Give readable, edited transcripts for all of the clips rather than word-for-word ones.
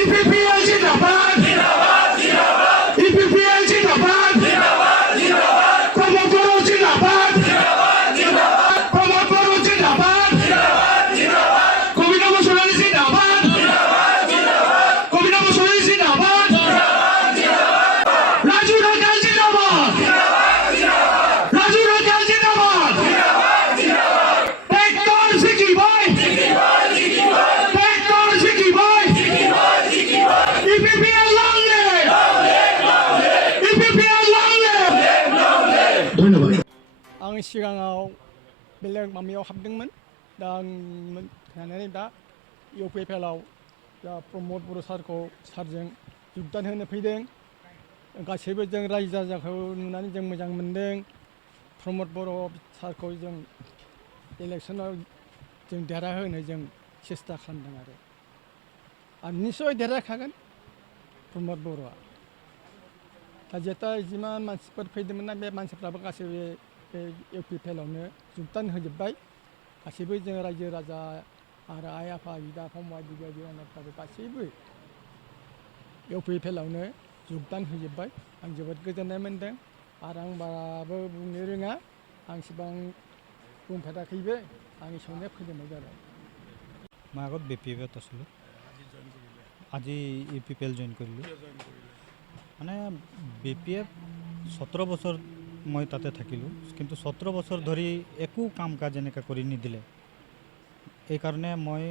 EPPL जिंदाबाद जिंदाबाद जिंदाबाद EPPL जिंदाबाद जिंदाबाद जिंदाबाद प्रमोटरों जिंदाबाद जिंदाबाद जिंदाबाद प्रमोटरों जिंदाबाद जिंदाबाद जिंदाबाद कविता मुसोलिनी जिंदाबाद जिंदाबाद जिंदाबाद कविता मुसोलिनी जिंदाबाद जिंदाबाद जिंदाबाद राजू राकाल जिंदाबाद जिंदाबाद जिंदाबाद राजू राकाल जिंदाबाद जिंदाबाद जिंदाबाद टेक्टर सिकी भाई टेक्टर सिकी भाई EPPL long live EPPL long live धन्यवाद आं सिगाङाव बेलेग मामियाव हाबदोंमोन दा आं थानानै दा इउपिपिएलआव दा प्रमद बर' सारजों योगदान होनो फैदों गासैबो जों रायजो राजाखौ नुनानै जों मोजां मोनदों प्रमद बर' सारखौ जों इलेक्सनाव जों देरहाहोनो जों सेस्था खालामदों आरो निस्सय देरहाखागोन प्रमद बर'आ दा जेता जिमान मानसिफोर फैदोंमोन ना बे मानसिफ्राबो गासैबो इउपिपिएलआवनो योगदान होजोब्बाय गासैबो जों रायजो राजा आरो आइ आफा बिदा फंबाय बिबै बिनानावफ्राबो गासैबो इउपिपिएलआवनो योगदान होजोब्बाय आं जोबोद गोजोननाय मोन्दों आरो आं बाराबो बुंनो रोङा आं इसिबां बुंफेराखैबो आं एसेयावनो फोजोबनाय जाबाय মই আগত বিপিএফত আছিলোঁ আজি ইউপিপিএল জইন কৰিলোঁ মানে বিপিএফ 17 বছৰ মই তাতে থাকিলোঁ কিন্তু 17 বছৰ ধৰি একো কাম কাজ এনেকৈ কৰি নিদিলে এইকাৰণে মই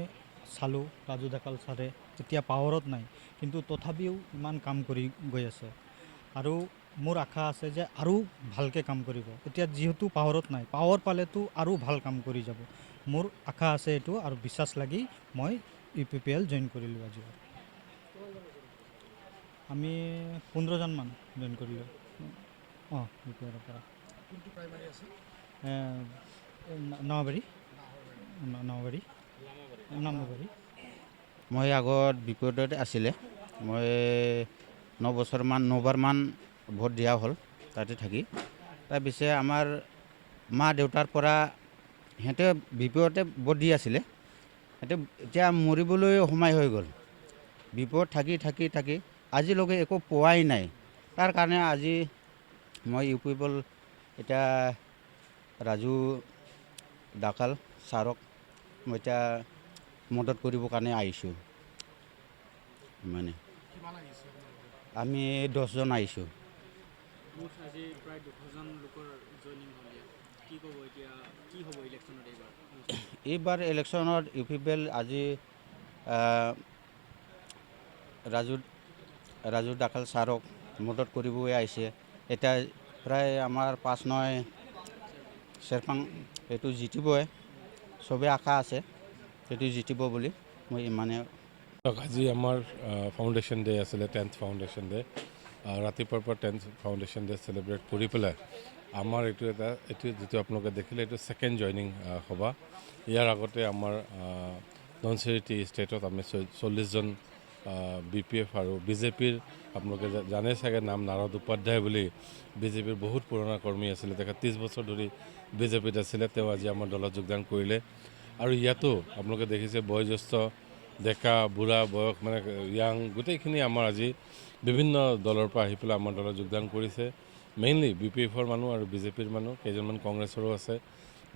চালোঁ ৰাজু ডেকাল ছাৰে এতিয়া পাৱাৰত নাই কিন্তু তথাপিও ইমান কাম কৰি গৈ আছে আৰু মোৰ আশা আছে যে আৰু ভালকৈ কাম কৰিব এতিয়া যিহেতু পাৱাৰত নাই পাৱাৰ পালেতো আৰু ভাল কাম কৰি যাব মোৰ আশা আছে এইটো আৰু বিশ্বাস লাগি মই ইউপিপিএল জইন কৰিলোঁ আজি আমি 15জন মান জইন কৰিলোঁ অঁ ইউপিপিএলৰ পৰা নৱাবাৰী মই আগত বিপদতে আছিলে মই 9বাৰমান ভোট দিয়া হ'ল তাতে থাকি তাৰপিছত আমাৰ মা দেউতাৰ পৰা সিহঁতে বিপদতে ভোট দি আছিলে সিহঁতে এতিয়া মৰিবলৈ সময় হৈ গ'ল বিপদ থাকি আজিলৈকে একো পোৱাই নাই তাৰ কাৰণে আজি মই ইউপিপিএল এতিয়া ৰাজু ডাকাল ছাৰক মই এতিয়া মদত কৰিবৰ কাৰণে আহিছোঁ মানে আমি 10জন আহিছোঁ এইবাৰ ইলেকশ্যনত ইউপিপিএল আজি ৰাজু ডাকাল ছাৰক মদত কৰিবলৈ আহিছে এতিয়া প্ৰায় আমাৰ 5-9 চেৰপাং এইটো জিতিবই চবে আশা আছে সেইটো জিতিব বুলি মই ইমানে আজি আমাৰ ফাউণ্ডেশ্যন ডে আছিলে 10th ফাউণ্ডেশ্যন ডে ৰাতিপুৱাৰ পৰা 10th ফাউণ্ডেশ্যন ডে চেলিব্ৰেট কৰি পেলাই আমাৰ এইটো যিটো আপোনালোকে দেখিলে এইটো ছেকেণ্ড জইনিং সভা ইয়াৰ আগতে আমাৰ ননচেৰিটি ষ্টেটত আমি 40জন বিপিএফ আৰু বিজেপিৰ আপোনালোকে জানে চাগে নাম নাৰদ উপাধ্যায় বুলি বিজেপিৰ বহুত পুৰণা কৰ্মী আছিলে তেখেত 30 বছৰ ধৰি বিজেপিত আছিলে তেওঁ আজি আমাৰ দলত যোগদান কৰিলে আৰু ইয়াতো আপোনালোকে দেখিছে বয়োজ্যেষ্ঠ ডেকা বুঢ়া বয়স মানে ইয়াং গোটেইখিনি আমাৰ আজি বিভিন্ন দলৰ পৰা আহি পেলাই আমাৰ দলত যোগদান কৰিছে মেইনলি বিপিএফৰ মানুহ আৰু বিজেপিৰ মানুহ কেইজনমান কংগ্ৰেছৰো আছে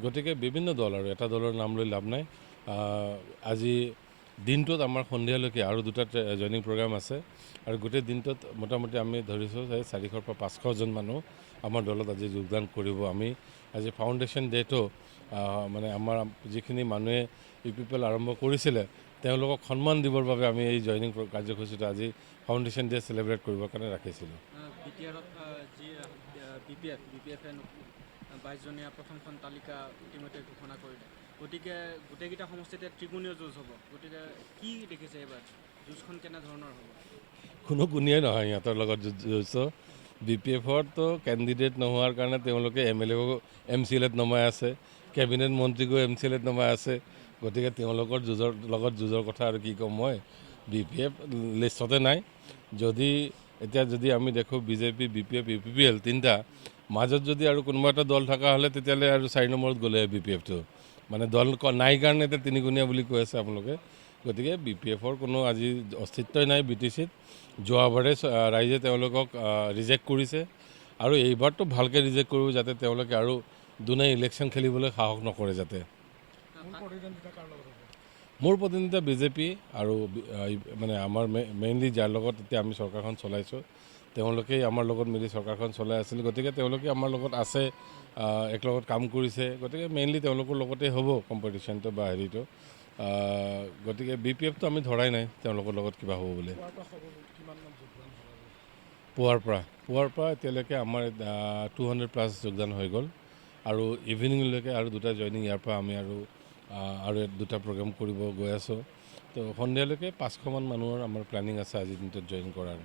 গতিকে বিভিন্ন দল আৰু এটা দলৰ নাম লৈ লাভ নাই আজি দিনটোত আমাৰ সন্ধিয়ালৈকে আৰু দুটা জইনিং প্ৰগ্ৰাম আছে আৰু গোটেই দিনটোত মোটামুটি আমি ধৰিছোঁ যে 400 পৰা 500জন মানুহ আমাৰ দলত আজি যোগদান কৰিব আমি আজি ফাউণ্ডেশ্যন ডেটো মানে আমাৰ যিখিনি মানুহে ইউপিপিএল আৰম্ভ কৰিছিলে তেওঁলোকক সন্মান দিবৰ বাবে আমি এই জইনিং কাৰ্যসূচীটো আজি ফাউণ্ডেশ্যন ডে চেলিব্ৰেট কৰিবৰ কাৰণে ৰাখিছিলোঁ বিপিএফে 22জনীয়া প্ৰথমখন তালিকা ইতিমধ্যে ঘোষণা কৰিলে গতিকে গোটেইকেইটা সমষ্টিতে ত্ৰিকোণীয় যুঁজ হ'ব গতিকে কি দেখিছে এইবাৰ যুঁজখন কেনেধৰণৰ হ'ব কোনো কোনিয়াই নহয় সিহঁতৰ লগত যুঁজ বিপিএফৰতো কেণ্ডিডেট নোহোৱাৰ কাৰণে তেওঁলোকে MLAকো MCLত নমাই আছে কেবিনেট মন্ত্ৰীকো MCLত নমাই আছে গতিকে তেওঁলোকৰ যুঁজৰ কথা আৰু কি ক'ম মই বিপিএফ লিষ্টতে নাই যদি আমি দেখোঁ বিজেপি বিপিএফ ইউপিপিএল তিনিটা মাজত যদি আৰু কোনোবা এটা দল থকা হ'লে তেতিয়াহ'লে আৰু 4 নম্বৰত গ'লে বিপিএফটো মানে দল নাই কাৰণে এতিয়া তিনিগুণীয়া বুলি কৈ আছে আপোনালোকে গতিকে বি পি এফৰ কোনো আজি অস্তিত্বই নাই বি টি চিত। যোৱাবাৰে ৰাইজে তেওঁলোকক ৰিজেক্ট কৰিছে আৰু এইবাৰতো ভালকৈ ৰিজেক্ট কৰিব যাতে তেওঁলোকে আৰু দুনাই ইলেকশ্যন খেলিবলৈ সাহস নকৰে যাতে। মোৰ প্ৰতিনিধিত্ব বিজেপি আৰু মানে আমাৰ মেইনলি যাৰ লগত এতিয়া আমি চৰকাৰখন চলাইছোঁ তেওঁলোকেই আমাৰ লগত মিলি চৰকাৰখন চলাই আছিল। গতিকে তেওঁলোকে আমাৰ লগত আছে, একেলগত কাম কৰিছে। গতিকে মেইনলি তেওঁলোকৰ লগতে হ'ব কম্পিটিশ্যনটো বা হেৰিটো। গতিকে বি পি এফটো আমি ধৰাই নাই তেওঁলোকৰ লগত কিবা হ'ব বুলি। পুৱাৰ পৰা এতিয়ালৈকে আমাৰ 200+ যোগদান হৈ গ'ল আৰু ইভিনিংলৈকে আৰু 2টা জইনিং ইয়াৰ পৰা আমি আৰু 2টা প্ৰগ্ৰেম কৰিব গৈ আছোঁ। তো সন্ধিয়ালৈকে 500মান মানুহৰ আমাৰ প্লেনিং আছে আজিৰ দিনটোত জইন কৰাৰ।